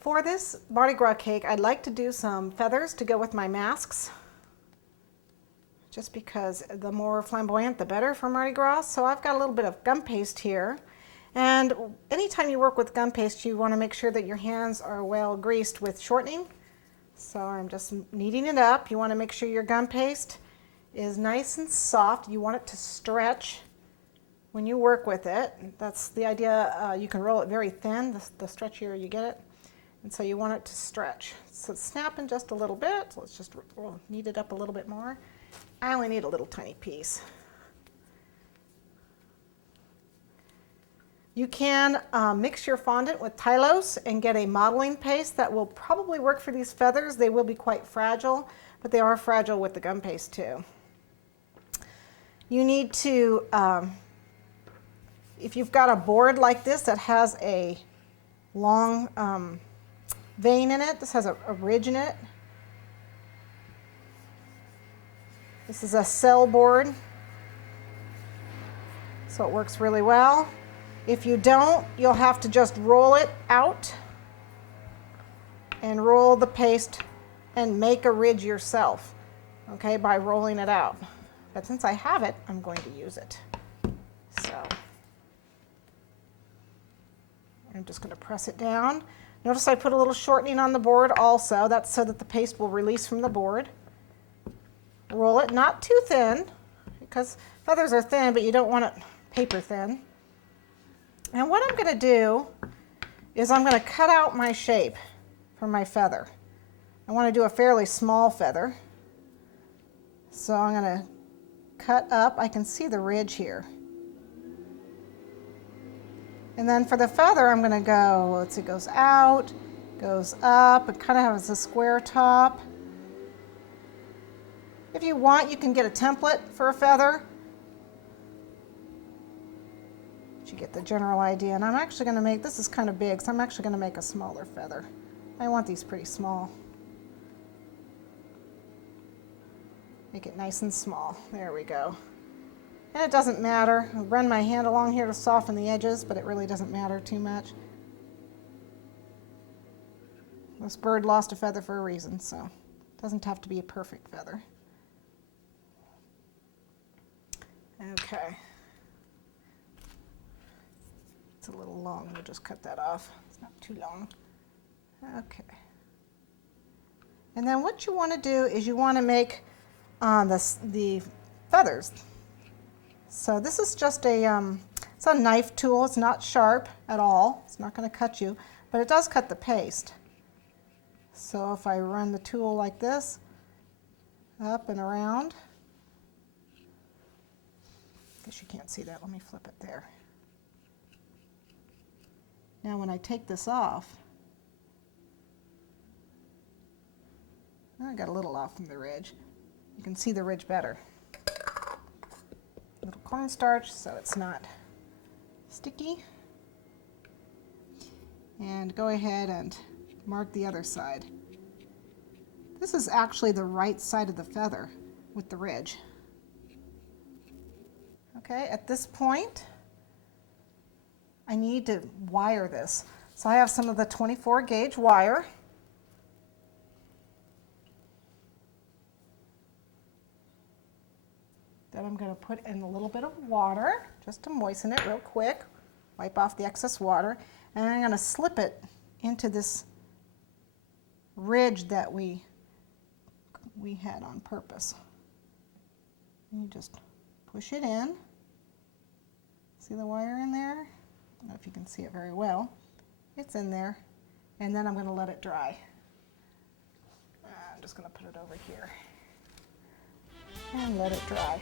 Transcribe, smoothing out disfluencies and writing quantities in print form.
For this Mardi Gras cake, I'd like to do some feathers to go with my masks, just because the more flamboyant the better for Mardi Gras. So I've got a little bit of gum paste here, and anytime you work with gum paste, you want to make sure that your hands are well greased with shortening. So I'm just kneading it up. You want to make sure your gum paste is nice and soft. You want it to stretch when you work with it. That's the idea. You can roll it very thin, the stretchier you get it. And so you want it to stretch. So it's snapping just a little bit. So let's just knead it up a little bit more. I only need a little tiny piece. You can mix your fondant with Tylose and get a modeling paste that will probably work for these feathers. They will be quite fragile, but they are fragile with the gum paste too. You need to, if you've got a board like this that has a long vein in it, this has a ridge in it. This is a cell board, so it works really well. If you don't, you'll have to just roll it out and roll the paste and make a ridge yourself, okay, by rolling it out. But since I have it, I'm going to use it. So I'm just going to press it down. Notice I put a little shortening on the board also. That's so that the paste will release from the board. Roll it not too thin, because feathers are thin, but you don't want it paper thin. And what I'm going to do is I'm going to cut out my shape for my feather. I want to do a fairly small feather. So I'm going to cut up. I can see the ridge here. And then for the feather, I'm going to go, let's see, it goes out, goes up, it kind of has a square top. If you want, you can get a template for a feather. But you get the general idea. And I'm actually going to make, this is kind of big, so I'm actually going to make a smaller feather. I want these pretty small. Make it nice and small. There we go. And it doesn't matter. I'll run my hand along here to soften the edges, but it really doesn't matter too much. This bird lost a feather for a reason, so it doesn't have to be a perfect feather. Okay. It's a little long. We'll just cut that off. It's not too long. Okay. And then what you want to do is you want to make the feathers. So this is just it's a knife tool. It's not sharp at all. It's not going to cut you, but it does cut the paste. So if I run the tool like this, up and around, I guess you can't see that. Let me flip it there. Now when I take this off, I got a little off from the ridge. You can see the ridge better. A little cornstarch so it's not sticky. And go ahead and mark the other side. This is actually the right side of the feather with the ridge. Okay, at this point, I need to wire this. So I have some of the 24 gauge wire. That I'm going to put in a little bit of water just to moisten it real quick. Wipe off the excess water. And I'm going to slip it into this ridge that we had on purpose. And you just push it in. See the wire in there? I don't know if you can see it very well. It's in there. And then I'm going to let it dry. I'm just going to put it over here and let it dry.